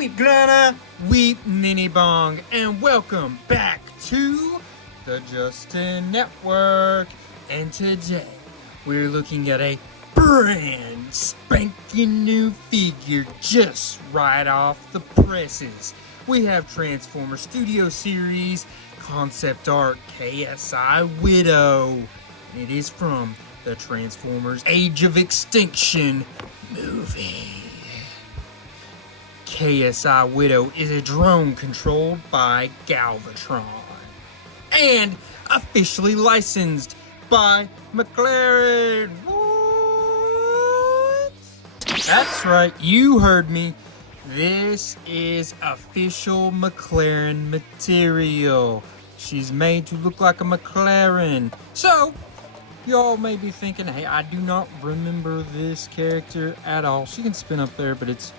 we gonna weep mini bong, and welcome back to the Justin Network. And today we're looking at a brand spanking new figure just right off the presses. We have Transformer Studio Series concept art KSI Widow. It is from the Transformers Age of Extinction movie. KSI Widow is a drone controlled by Galvatron and officially licensed by McLaren. What? That's right, you heard me. This is official McLaren material. She's made to look like a McLaren. So, y'all may be thinking, hey, I do not remember this character at all. She can spin up there, but it's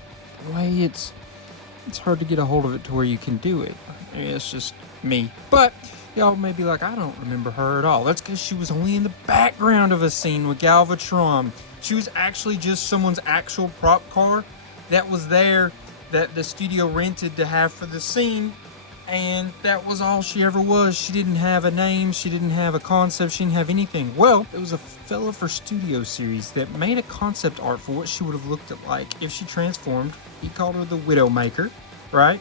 hard to get a hold of it to where you can do it. I mean, it's just me. But y'all may be like, I don't remember her at all. That's because she was only in the background of a scene with Galvatron. She was actually just someone's actual prop car that was there that the studio rented to have for the scene, and that was all she ever was. She didn't have a name, she didn't have a concept, she didn't have anything. Well, it was a fella for Studio Series that made a concept art for what she would have looked like if she transformed. He called her the Widowmaker, right?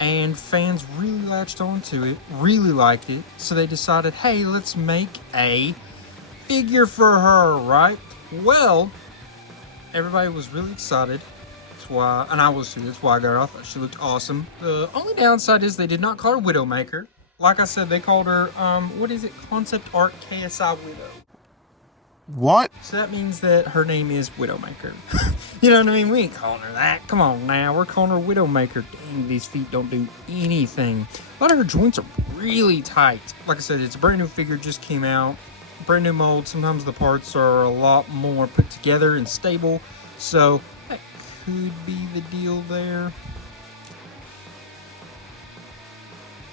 And fans really latched onto it, really liked it, so they decided, hey, let's make a figure for her, right? Well, everybody was really excited. That's why, and I was too, that's why I got her. I thought she looked awesome. The only downside is they did not call her Widowmaker. Like I said, they called her, what is it? Concept Art KSI Widow. What? So that means that her name is Widowmaker. You know what I mean? We ain't calling her that. Come on now, we're calling her Widowmaker. Dang, these feet don't do anything. A lot of her joints are really tight. Like I said, it's a brand new figure, just came out. Brand new mold. Sometimes the parts are a lot more put together and stable. So that could be the deal there.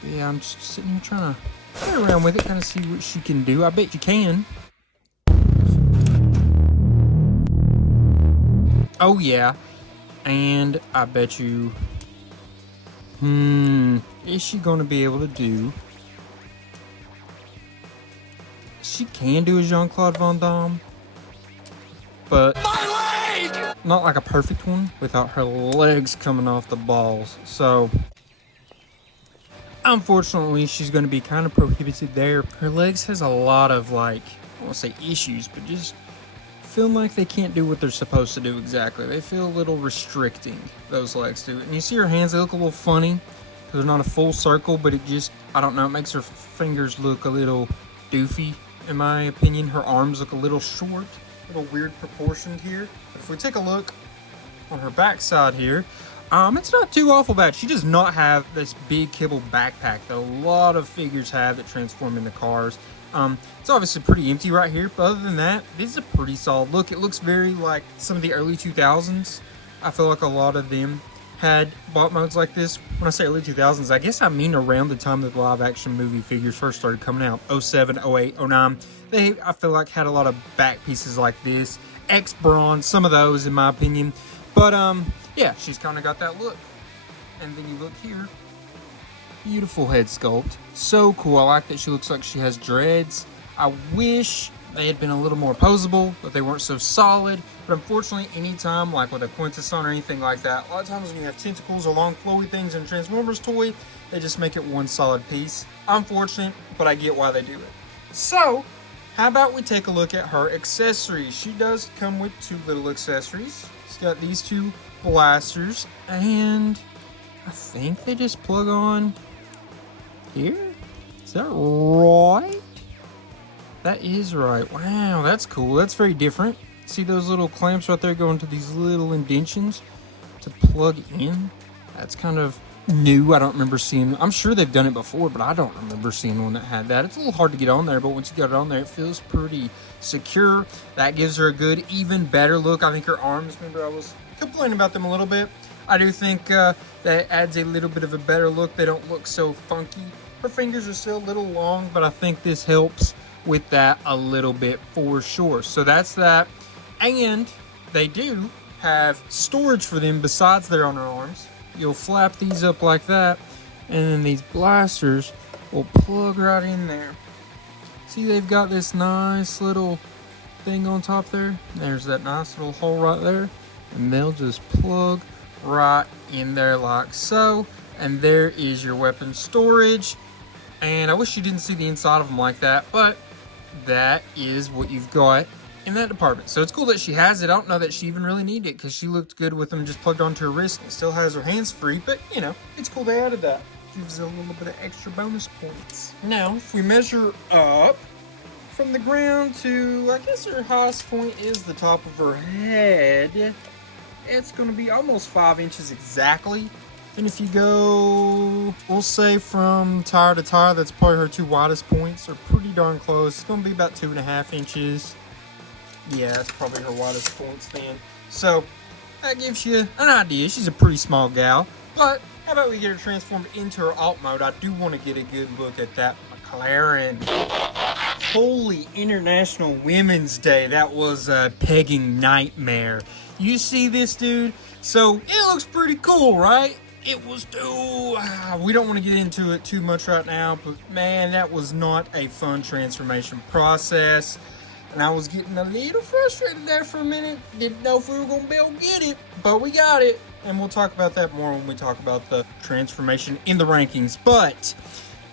Yeah, I'm just sitting here trying to play around with it, kind of see what she can do. I bet you can. Oh yeah, and I bet you, is she going to be able to do, she can do a Jean-Claude Van Damme, but not like a perfect one without her legs coming off the balls. So unfortunately, she's going to be kind of prohibited there. Her legs has a lot of, like, I don't want to say issues, but just feel like they can't do what they're supposed to do exactly. They feel a little restricting, those legs do. And you see her hands, they look a little funny because they're not a full circle, but it just, I don't know, it makes her fingers look a little doofy, in my opinion. Her arms look a little short, a little weird proportioned here. But if we take a look on her backside here, it's not too awful bad. She does not have this big kibble backpack that a lot of figures have that transform into cars. It's obviously pretty empty right here, but other than that, this is a pretty solid look. It looks very like some of the early 2000s. I feel like a lot of them had bot modes like this. When I say early 2000s, I guess I mean around the time that the live action movie figures first started coming out. 07, 08, 09. They, I feel like, had a lot of back pieces like this. X-Brawn, some of those in my opinion. But yeah, she's kind of got that look. And then you look here. Beautiful head sculpt. So cool. I like that she looks like she has dreads. I wish they had been a little more posable, but they weren't so solid. But unfortunately, anytime, like with a Quintesson or anything like that, a lot of times when you have tentacles or long flowy things in a Transformers toy, they just make it one solid piece. Unfortunate, but I get why they do it. So, how about we take a look at her accessories? She does come with two little accessories. She's got these two blasters, and I think they just plug on here. Is that right? That is right. Wow, that's cool. That's very different. See those little clamps right there going to these little indentions to plug in? That's kind of new. I don't remember seeing, I'm sure they've done it before, but I don't remember seeing one that had that. It's a little hard to get on there, but once you got it on there, it feels pretty secure. That gives her a good, even better look. I think her arms, remember I was complaining about them a little bit. I do think that adds a little bit of a better look. They don't look so funky. Her fingers are still a little long, but I think this helps with that a little bit for sure. So that's that. And they do have storage for them besides their on her arms. you'll flap these up like that, and then these blasters will plug right in there. See, they've got this nice little thing on top there. There's that nice little hole right there, and they'll just plug right in there like so. And there is your weapon storage. And I wish you didn't see the inside of them like that, but that is what you've got in that department. So it's cool that she has it. I don't know that she even really needed it because she looked good with them just plugged onto her wrist and still has her hands free. But, you know, it's cool they added that. Gives it a little bit of extra bonus points. Now, if we measure up from the ground to, I guess her highest point is the top of her head, it's going to be almost 5 inches exactly. And if you go, we'll say from tire to tire, that's probably her 2 widest points, are pretty darn close. It's going to be about 2.5 inches. Yeah, that's probably her widest points then. So that gives you an idea. She's a pretty small gal. But how about we get her transformed into her alt mode? I do want to get a good look at that McLaren. Holy International Women's Day. That was a pegging nightmare. You see this, dude? So it looks pretty cool, right? It was too... we don't want to get into it too much right now, but man, that was not a fun transformation process. And I was getting a little frustrated there for a minute. Didn't know if we were going to be able to get it, but we got it. And we'll talk about that more when we talk about the transformation in the rankings. But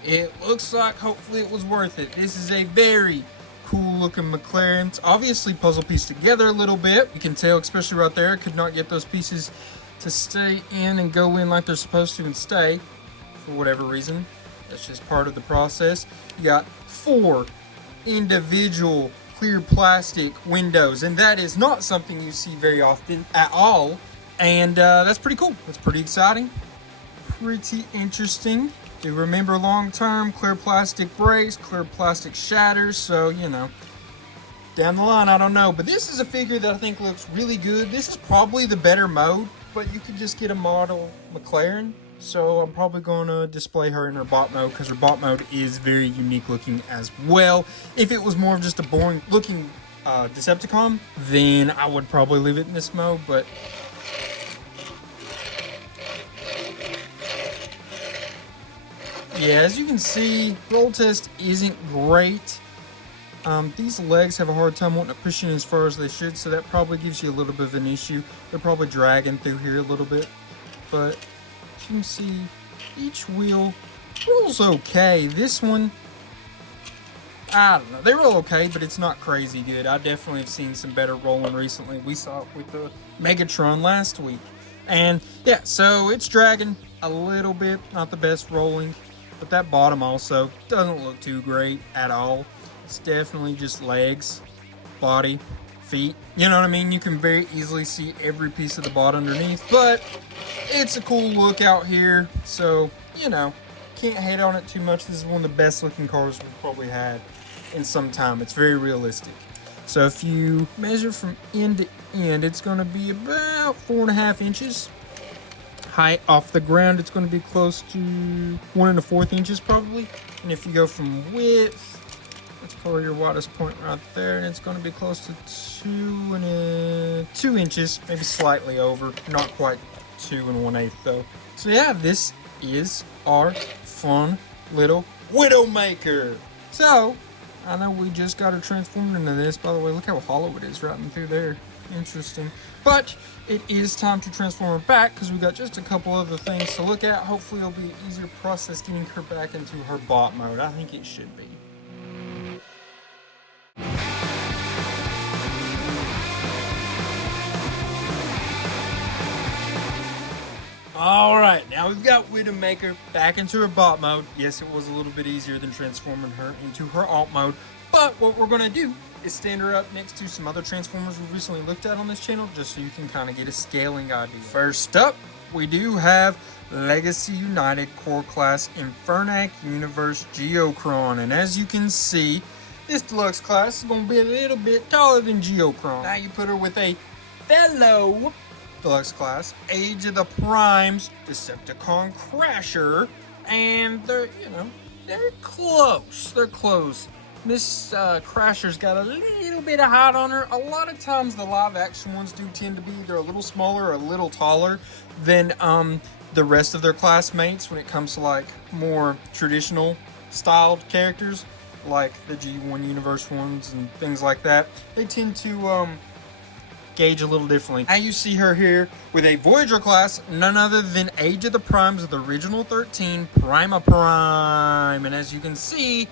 it looks like hopefully it was worth it. This is a very cool looking McLaren. It's obviously puzzle pieced together a little bit. You can tell, especially right there, could not get those pieces to stay in and go in like they're supposed to and stay for whatever reason. That's just part of the process. You got 4 individual clear plastic windows, and that is not something you see very often at all. And that's pretty cool. That's pretty exciting. Pretty interesting. Do remember long term, clear plastic breaks, clear plastic shatters, so you know. Down the line, I don't know. But this is a figure that I think looks really good. This is probably the better mode, but you could just get a model McLaren. So I'm probably going to display her in her bot mode because her bot mode is very unique looking as well. If it was more of just a boring looking Decepticon, then I would probably leave it in this mode. But yeah, as you can see, roll test isn't great. These legs have a hard time wanting to push in as far as they should, so that probably gives you a little bit of an issue. They're probably dragging through here a little bit, but as you can see, each wheel rolls okay. This one, I don't know. They roll okay, but it's not crazy good. I definitely have seen some better rolling recently. We saw it with the Megatron last week. And yeah, so it's dragging a little bit, not the best rolling, but that bottom also doesn't look too great at all. It's definitely just legs, body, feet. You know what I mean? You can very easily see every piece of the bot underneath, but it's a cool look out here. So, you know, can't hate on it too much. This is one of the best looking cars we've probably had in some time. It's very realistic. So if you measure from end to end, it's going to be about 4.5 inches. Height off the ground, it's going to be close to 1 1/4 inches probably. And if you go from width, that's probably your widest point right there, and it's going to be close to 2 inches, maybe slightly over, not quite 2 1/8 though. So yeah, this is our fun little Widowmaker. So I know we just got her transformed into this. By the way, look how hollow it is right in through there. Interesting. But it is time to transform her back because we got just a couple other things to look at. Hopefully it'll be an easier process getting her back into her bot mode. I think it should be. Alright, now we've got Widowmaker back into her bot mode. Yes, it was a little bit easier than transforming her into her alt mode. But what we're going to do is stand her up next to some other Transformers we've recently looked at on this channel, just so you can kind of get a scaling idea. First up, we do have Legacy United Core Class Infernac Universe Geocron. And as you can see, this deluxe class is going to be a little bit taller than Geocron. Now you put her with a fellow deluxe class, Age of the Primes Decepticon Crasher, and they're, you know, they're close. They're close. Miss Crasher's got a little bit of height on her. A lot of times the live action ones do tend to be either a little smaller or a little taller than the rest of their classmates when it comes to like more traditional styled characters, like the G1 Universe ones and things like that. They tend to gauge a little differently. Now you see her here with a Voyager class, none other than Age of the Primes of the original 13, Prima Prime. And as you can see,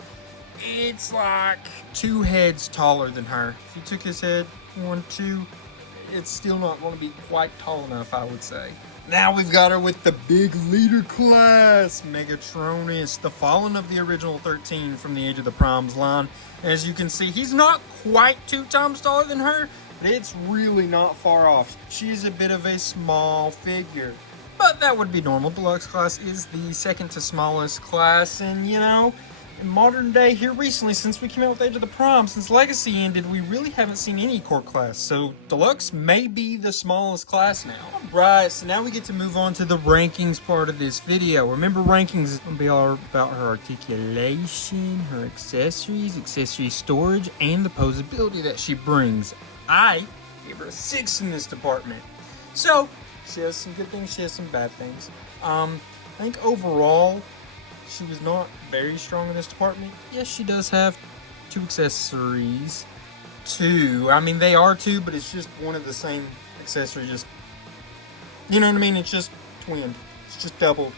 it's like 2 heads taller than her. If you took his head, 1, 2, it's still not going to be quite tall enough, I would say. Now we've got her with the big leader class, Megatronus, the Fallen of the original 13 from the Age of the Primes line. As you can see, he's not quite 2 times taller than her, but it's really not far off. She's a bit of a small figure, but that would be normal. Deluxe class is the second to smallest class, and you know, in modern day, here recently, since we came out with Age of the Prime, since Legacy ended, we really haven't seen any core class, so Deluxe may be the smallest class now. Alright, so now we get to move on to the rankings part of this video. Remember, rankings is going to be all about her articulation, her accessories, accessory storage, and the posability that she brings. I give her a 6 in this department. So, she has some good things, she has some bad things. I think overall, she was not very strong in this department. Yes, she does have 2 accessories. 2. I mean, they are 2, but it's just one of the same accessory. Just, you know what I mean? It's just twinned. It's just double.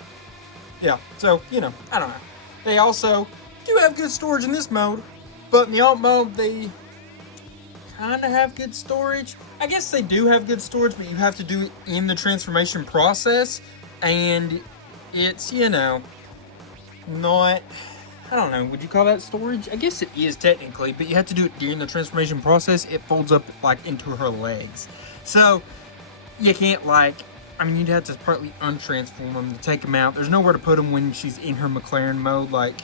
Yeah, so, you know, I don't know. They also do have good storage in this mode, but in the alt mode, they kind of have good storage. I guess they do have good storage, but you have to do it in the transformation process. And it's, you know, not, I don't know, would you call that storage? I guess it is technically, but you have to do it during the transformation process. It folds up like into her legs, so you can't like, I mean, you'd have to partly untransform them to take them out. There's nowhere to put them when she's in her McLaren mode, like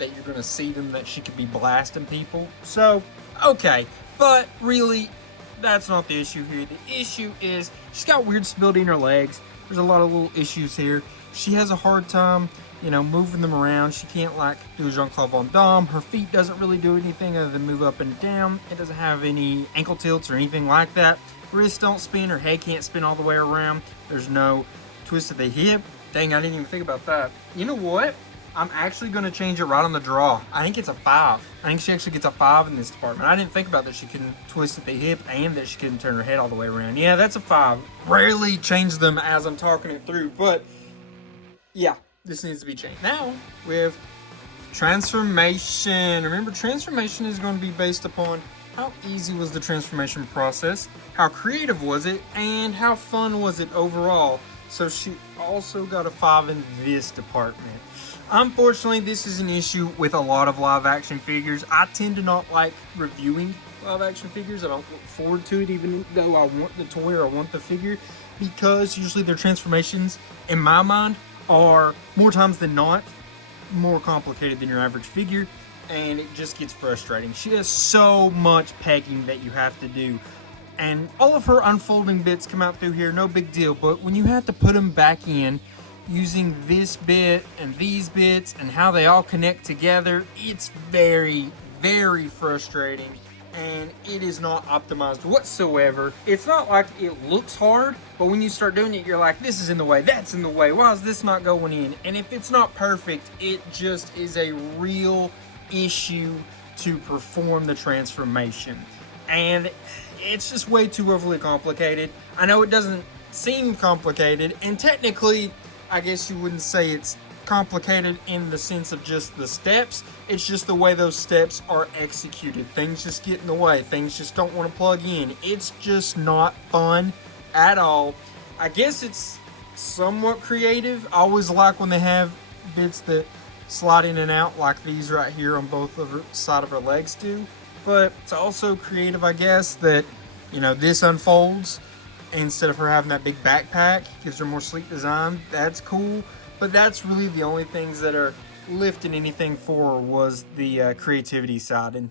that you're gonna see them, that she could be blasting people. So okay, but really that's not the issue here. The issue is she's got weird stability in her legs. There's a lot of little issues here. She has a hard time, you know, moving them around. She can't like do a Jean-Claude Van Damme. Her feet doesn't really do anything other than move up and down. It doesn't have any ankle tilts or anything like that. Wrists don't spin. Her head can't spin all the way around. There's no twist of the hip. Dang, I didn't even think about that. You know what? I'm actually going to change it right on the draw. I think it's a 5. I think she actually gets a 5 in this department. I didn't think about that she couldn't twist at the hip and that she couldn't turn her head all the way around. Yeah, that's a 5. Rarely change them as I'm talking it through, but yeah, this needs to be changed. Now, we have transformation. Remember, transformation is going to be based upon how easy was the transformation process, how creative was it, and how fun was it overall. So she also got a 5 in this department. Unfortunately, this is an issue with a lot of live action figures. I tend to not like reviewing live action figures. I don't look forward to it, even though I want the toy or I want the figure, because usually their transformations, in my mind, are more times than not more complicated than your average figure, and it just gets frustrating. She has so much pegging that you have to do, and all of her unfolding bits come out through here, no big deal, but when you have to put them back in using this bit and these bits and how they all connect together, it's very, very frustrating, and it is not optimized whatsoever. It's not like it looks hard, but when you start doing it, you're like, this is in the way, that's in the way, why is this not going in? And if it's not perfect, it just is a real issue to perform the transformation. And it's just way too overly complicated. I know it doesn't seem complicated, and technically, I guess you wouldn't say it's complicated in the sense of just the steps. It's just the way those steps are executed. Things just get in the way. Things just don't want to plug in. It's just not fun at all. I guess it's somewhat creative. I always like when they have bits that slide in and out like these right here on both of her side of her legs do. But it's also creative, I guess, that, you know, this unfolds instead of her having that big backpack. Gives her more sleek design. That's cool. But that's really the only things that are lifting anything for her was the creativity side and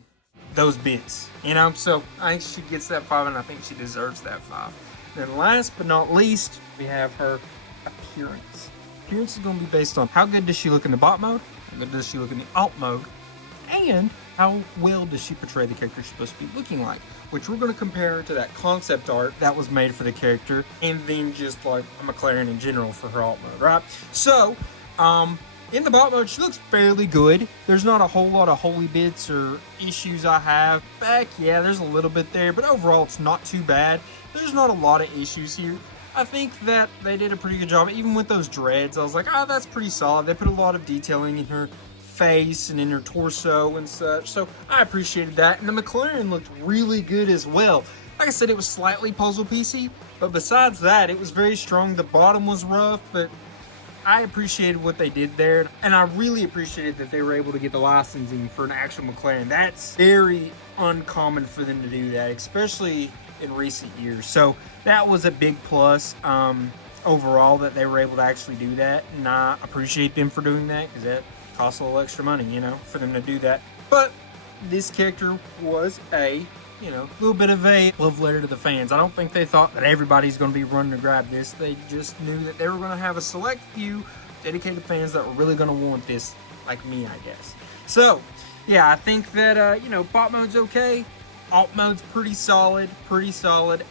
those bits, you know. So I think she gets that 5, and I think she deserves that 5. Then last but not least, we have her appearance. Appearance is going to be based on how good does she look in the bot mode, how good does she look in the alt mode, and how well does she portray the character she's supposed to be looking like? Which we're going to compare to that concept art that was made for the character, and then just like McLaren in general for her alt mode, right? So, in the bot mode, she looks fairly good. There's not a whole lot of holy bits or issues I have. Back, yeah, there's a little bit there, but overall it's not too bad. There's not a lot of issues here. I think that they did a pretty good job. Even with those dreads, I was like, oh, that's pretty solid. They put a lot of detailing in her face and in her torso and such, so I appreciated that. And the McLaren looked really good as well. Like I said, it was slightly puzzle piecey, but besides that, it was very strong. The bottom was rough, but I appreciated what they did there, and I really appreciated that they were able to get the licensing for an actual McLaren. That's very uncommon for them to do that, especially in recent years. So that was a big plus overall, that they were able to actually do that, and I appreciate them for doing that, because that costs a little extra money, you know, for them to do that. But this character was a, you know, little bit of a love letter to the fans. I don't think they thought that everybody's going to be running to grab this. They just knew that they were going to have a select few dedicated fans that were really going to want this, like me, I guess. So, yeah, I think that, you know, bot mode's okay. Alt mode's pretty solid,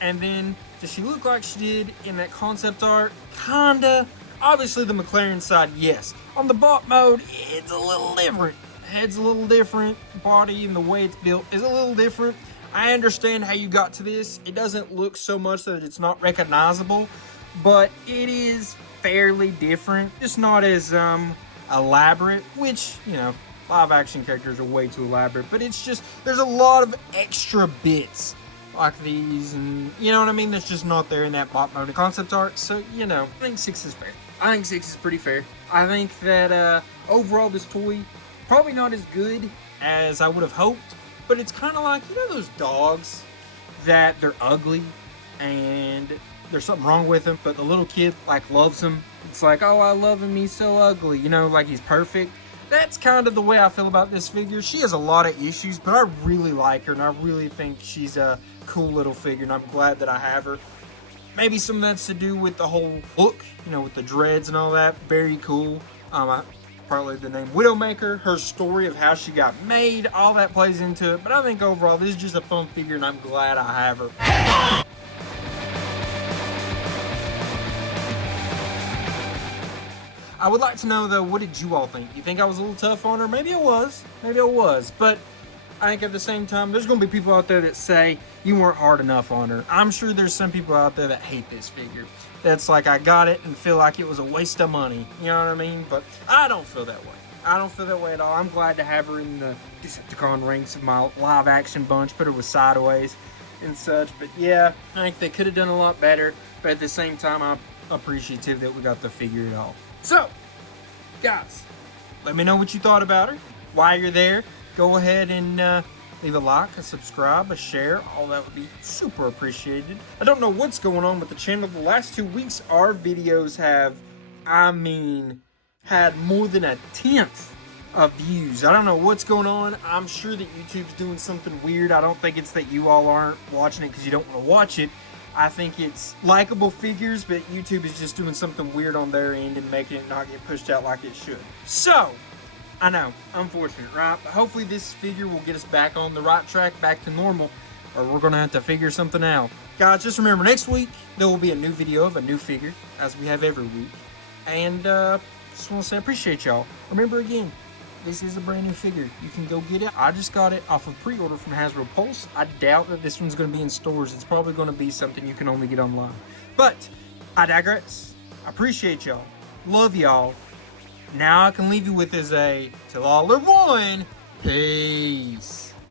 and then does she look like she did in that concept art? Kinda. Obviously the McLaren side, yes. On the bot mode, it's a little different. Head's a little different, body and the way it's built is a little different. I understand how you got to this. It doesn't look so much that it's not recognizable, but it is fairly different. Just not as elaborate, which, you know, live action characters are way too elaborate, but it's just, there's a lot of extra bits like these, and you know what I mean, that's just not there in that bot mode concept art. So, you know, I think 6 is fair. I think 6 is pretty fair. I think that overall this toy, probably not as good as I would have hoped, but it's kind of like, you know, those dogs that they're ugly and there's something wrong with him, but the little kid like loves him. It's like, oh, I love him, he's so ugly, you know, like he's perfect. That's kind of the way I feel about this figure. She has a lot of issues, but I really like her, and I really think she's a cool little figure, and I'm glad that I have her. Maybe some of that's to do with the whole look, you know, with the dreads and all that. Very cool. Partly the name Widowmaker, her story of how she got made, all that plays into it. But I think overall, this is just a fun figure, and I'm glad I have her. I would like to know, though, what did you all think? You think I was a little tough on her? Maybe I was. Maybe I was. But I think at the same time, there's going to be people out there that say you weren't hard enough on her. I'm sure there's some people out there that hate this figure. That's like, I got it and feel like it was a waste of money. You know what I mean? But I don't feel that way. I don't feel that way at all. I'm glad to have her in the Decepticon ranks of my live action bunch. Put her with Sideways and such. But yeah, I think they could have done a lot better. But at the same time, I'm appreciative that we got to figure it all. So, guys, let me know what you thought about her. While you're there, go ahead and leave a like, a subscribe, a share. All that would be super appreciated. I don't know what's going on with the channel. The last 2 weeks, our videos have, had more than 1/10 of views. I don't know what's going on. I'm sure that YouTube's doing something weird. I don't think it's that you all aren't watching it because you don't want to watch it. I think it's likable figures, but YouTube is just doing something weird on their end and making it not get pushed out like it should. So, I know, unfortunate, right? But hopefully this figure will get us back on the right track, back to normal, or we're going to have to figure something out. Guys, just remember, next week, there will be a new video of a new figure, as we have every week. And, just want to say I appreciate y'all. Remember again, this is a brand new figure. You can go get it. I just got it off of pre-order from Hasbro Pulse. I doubt that this one's going to be in stores. It's probably going to be something you can only get online. But I digress. I appreciate y'all. Love y'all. Now I can leave you with is a till all are one. Peace.